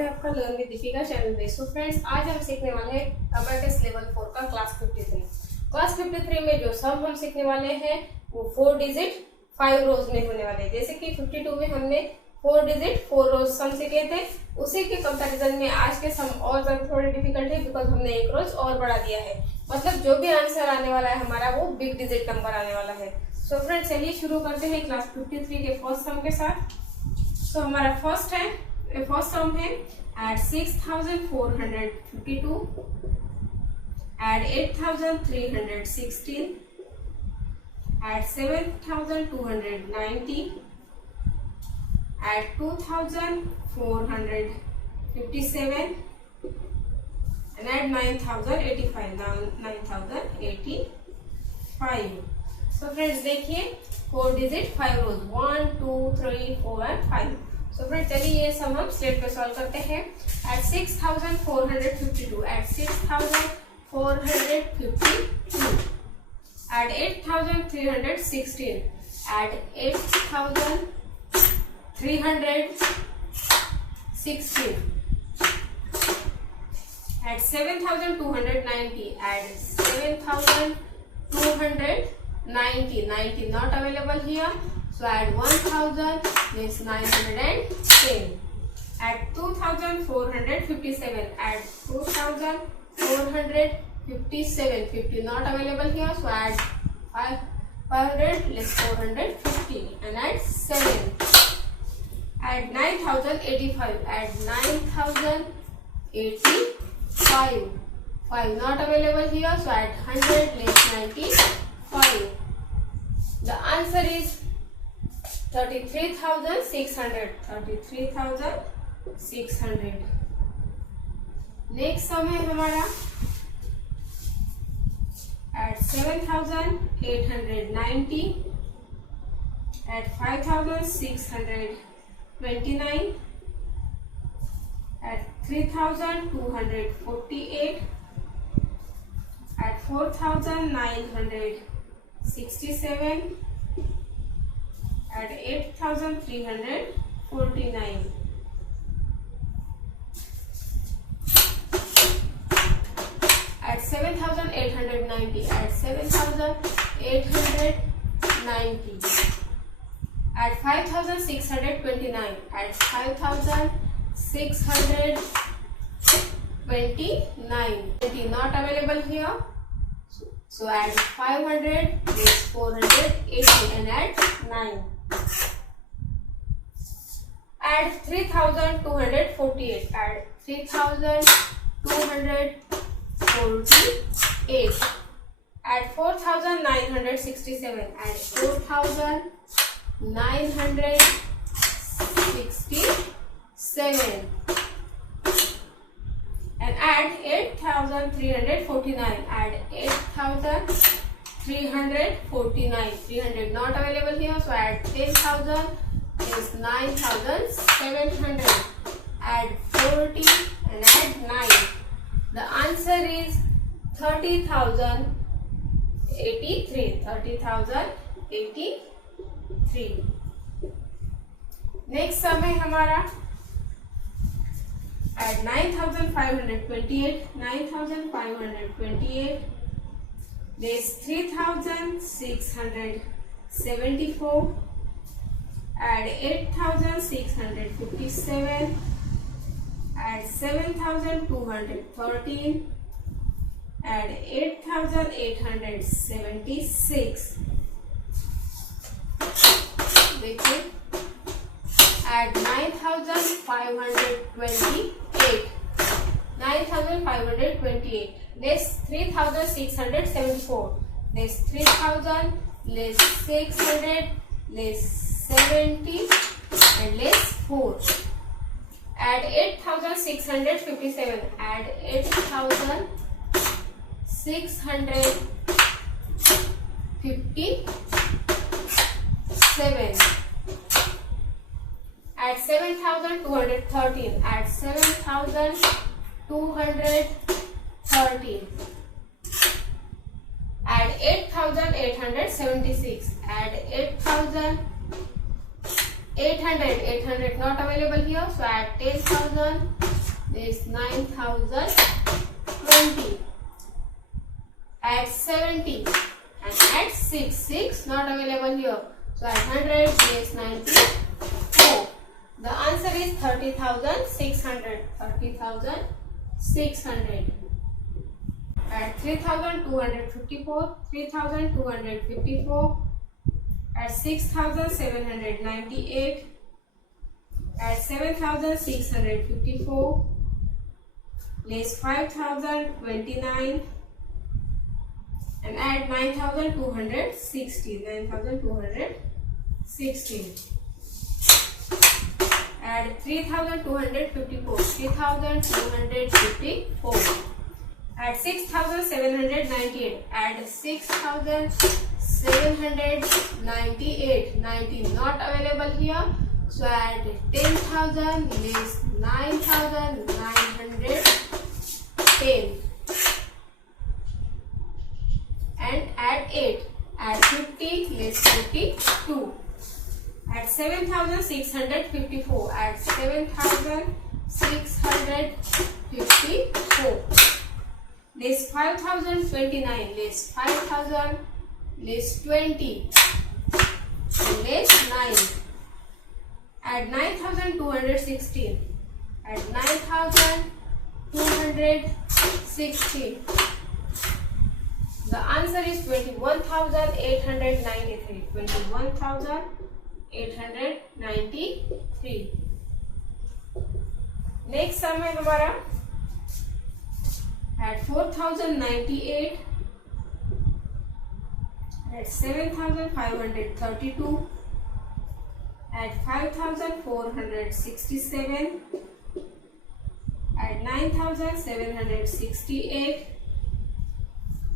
है आपका learn with Deepika channel में। सो फ्रेंड्स, आज हम सीखने वाले हैं अबैकस लेवल 4 का क्लास 53। क्लास 53 में जो सम हम सीखने वाले हैं वो 4 डिजिट 5 रोज में होने वाले हैं। जैसे कि 52 में हमने 4 डिजिट 4 रोज सम सीखे थे, उसी के कंपैरिजन में आज के सम और थोड़े डिफिकल्ट है बिकॉज हमने एक रोज और बढ़ा दिया है। मतलब जो भी आंसर आने वाला है हमारा वो बिग डिजिट नंबर आने वाला है। सो फ्रेंड्स, चलिए शुरू करते हैं क्लास 53 के फर्स्ट सम के साथ। तो हमारा फर्स्ट सम है at 6452 at 8316 at 7290 at 2457 and at 9085. So friends, देखिए 4 digit 5 rows 1 2 3 4 and 5. So friends, चलिए ये सम हम स्लेट पे सॉल्व करते हैं। At 6452 at 6452 at 8316 at 8316 at 7290 at 7290 90 not available here, so add 1000 means 910 at 2457 at 2457 50 not available here, so add 500 less 450 and add 7 at 9085 at 9085 5 not available here, so add 100 less 95. The answer is 33,600. 33,600. Next sum है हमारा at 7,890 at 5,629 at 3,248 at 4,967 at 8,349 at 7,890 at 7,890 at 5,629 at 5,629 not available here, so add 500 is 480 and add 9. Add 3,248 add 3,248 add 4,967 add 4,967 and add 8,349 add 8,349 300 not available here, so add 10,000 is 9,700 add 40 and add 9. The answer is 30,083. 30,083. Next sum है हमारा at 9,528 there's 3,674 add 8,657 add 7,213 add 8,876 देखिए add 9,528 less 3,674 less 3,000 less 600 less 70 and less 4 add 8,657 add 8,657 add 7,213 add 7,213 add 8,876 add 8,800 not available here, so add 10,000 This 9020. Add 70 and add 6 not available here, so add 100 less 94. The answer is 30,600. 30,600. Add 3,254. 3,254. Add 6,798. Add 7,654. Less 5,029. And add 9,260. 9,260. Add 3,254. 3,254. Add 6,798. Add 6,798. 90 not available here. So add 10,000 less 9,910. And add 8. Add 50 less 52. Add 7,654. Add 7,654. Less 5,029. Less 5,000. Less 20. And less 9. Add 9,216. Add 9,216. The answer is 21,893. 21,893. Next sum है हमारा eight 4,098 at 7,532 at 5,467 at 9,768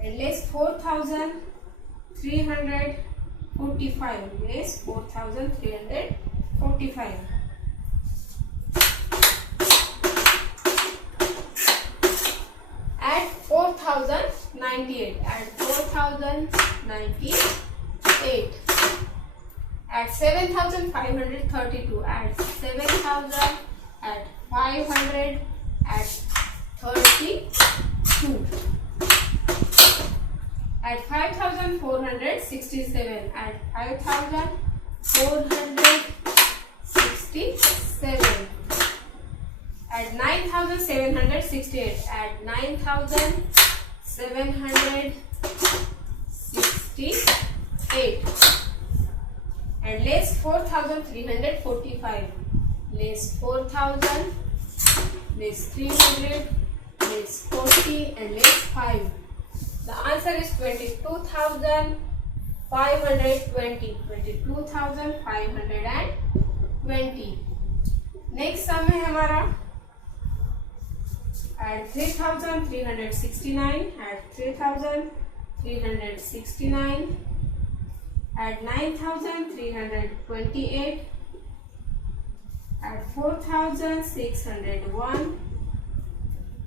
and less 4,345 less 4,345. At 4,098 at 4,098 at 7,532 at 7,000 at 500 at 32 at 5,467 at 5,467 at 9,768 at 9,768 and less 4,345 less 4,000 less 300 less 40 and less 5. The answer is 22,520. 22,520. Next sum है हमारा at 3,369 at 3,369 at 9,328 at 4,601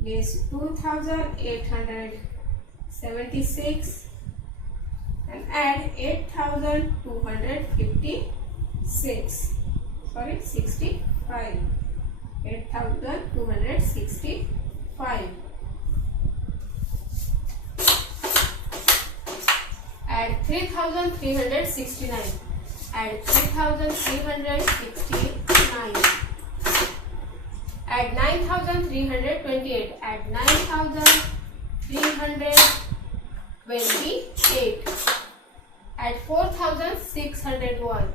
less 2,876 and add 8,256 sorry 65 8,265 add 3,369 add 3,369 add 9,328 add 9,328 add 4,601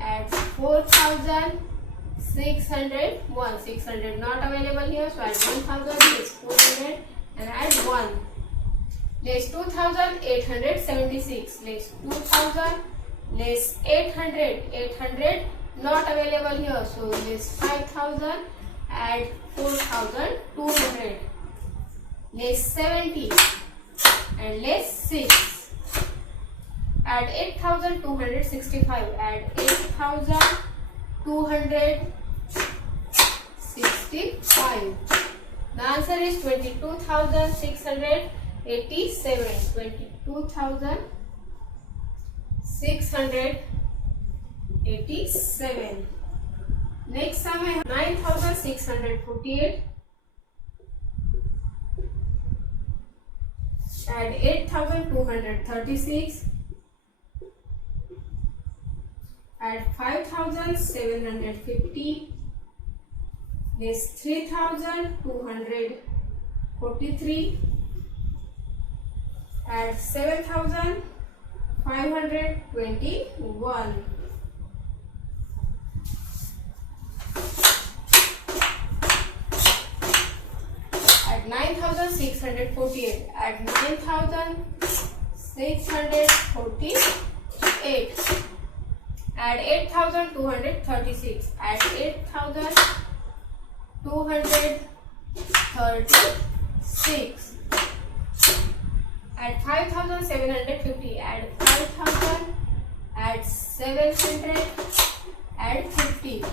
add 4,601 600 not available here, so add 1,000 less 400 and add 1 less 2,876 less 2,000 less 800 800 not available here, so less 5,000 add 4,200 less 70 and less 6 add 8,265 add 8,265. The answer is 22,687. 22,687. Next sum है 9,648 add 8,236, add 5,750, less 3,243, add 7,521, add 9,648, add 9,648, add 8,236, add 8,236, add 5,750, add 5,000, add 700, add 50,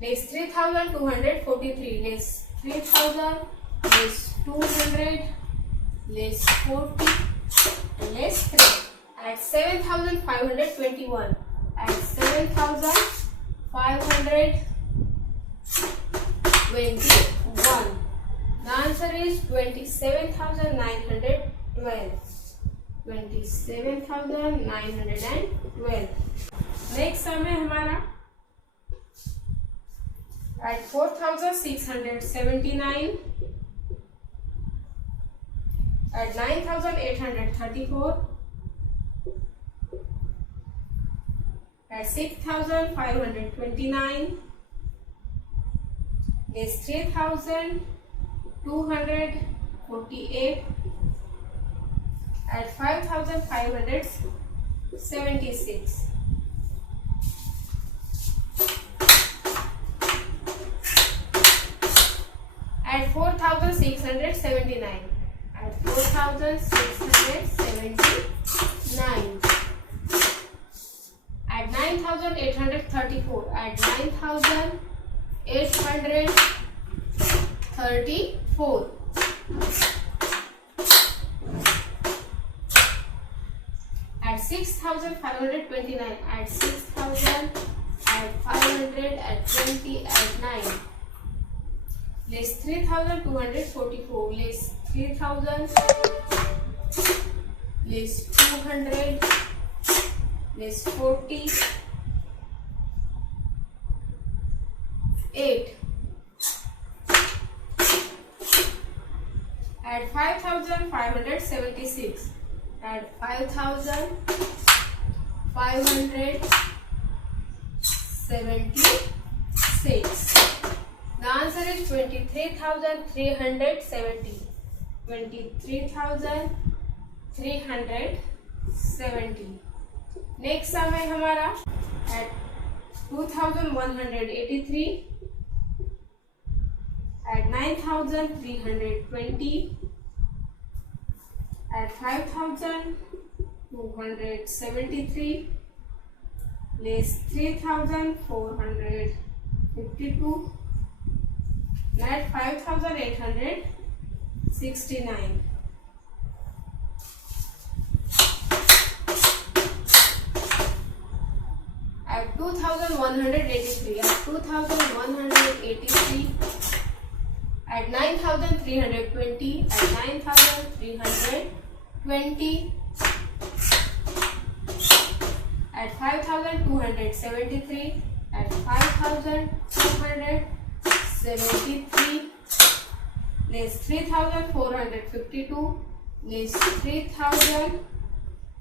less 3,243, less 3,000, less 200, less 40, and less 3. Add 7,521, add 7,521. The answer is 27,912. 27,912. Next sum है हमारा at 4,679, at 9,834, at 6,529, less 3,248, at 5,576. At 4,679, at 4,679, at 9,834, at 9,834, at 6,529, at 6,000, at 500, at 20, at 9, less 3,244, less 3,000, less 200, less 40, 8, add 5,576, add 5,576. The answer is 23,370. 23,370. Next sum है हमारा at 2,183, at 9,320, at 5,273, less 3,452, at 5,869. At 2,183, at 2,183, at 9,320, at 9,320, at 5,273, at 5,273, less 3,452, less 3,000,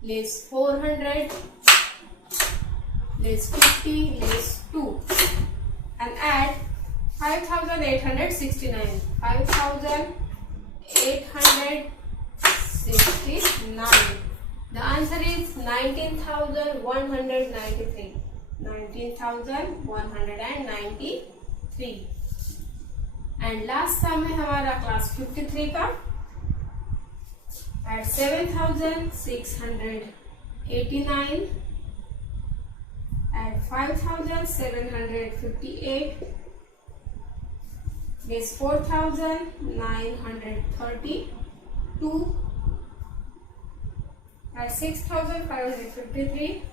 less 400, less 50, less 2, and add 5,869. 5,869. The answer is 19,193. 19,193. And last sum है हमारा class 53 का at 7,689, at 5,758, less 4,932, at 6,553,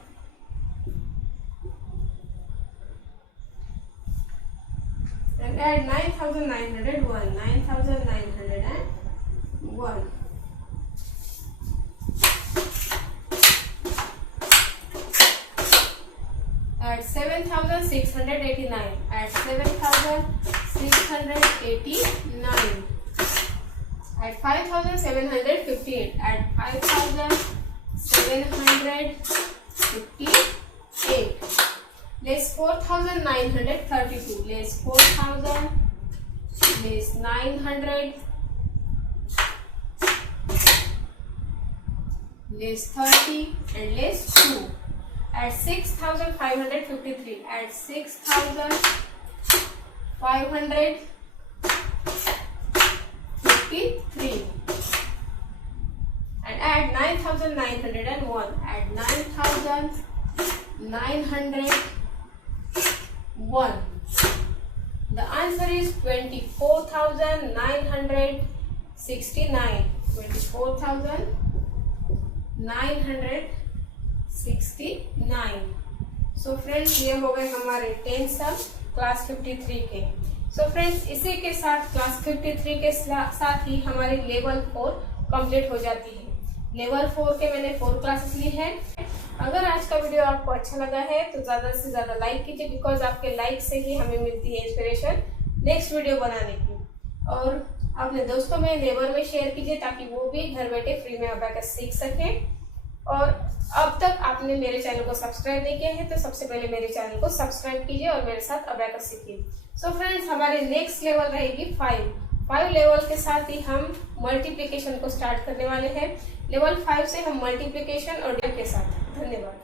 and add 9,901. 9,901. 1. At 7,689. At 7,689. At 5,758. At 5,758. Less 4,932. Less 4,000. Less 900. Less 30 and less 2. At 6,553. At 6,553. And add 9,901. Add 9,901. The answer is 24,969. 24,969. So friends ये हो गए हमारे 10 सम class 53 के। So friends इसी के साथ क्लास 53 के साथ ही हमारी लेवल 4 कंप्लीट हो जाती है। लेवल 4 के मैंने 4 क्लासेस ली है। अगर आज का वीडियो आपको अच्छा लगा है तो ज़्यादा से ज़्यादा लाइक कीजिए, बिकॉज आपके लाइक से ही हमें मिलती है इंस्पिरेशन नेक्स्ट वीडियो बनाने की। और अपने दोस्तों में, नेबर में शेयर कीजिए ताकि वो भी घर बैठे फ्री में अबैकस सीख सकें। और अब तक आपने मेरे चैनल को सब्सक्राइब नहीं किया है तो सबसे पहले मेरे चैनल को सब्सक्राइब कीजिए और मेरे साथ अबैकस सीखिए। सो फ्रेंड्स हमारी नेक्स्ट लेवल रहेगी 5 लेवल के साथ ही हम मल्टीप्लिकेशन को स्टार्ट करने वाले हैं। लेवल 5 से हम मल्टीप्लिकेशन और डिवीजन के साथ। धन्यवाद।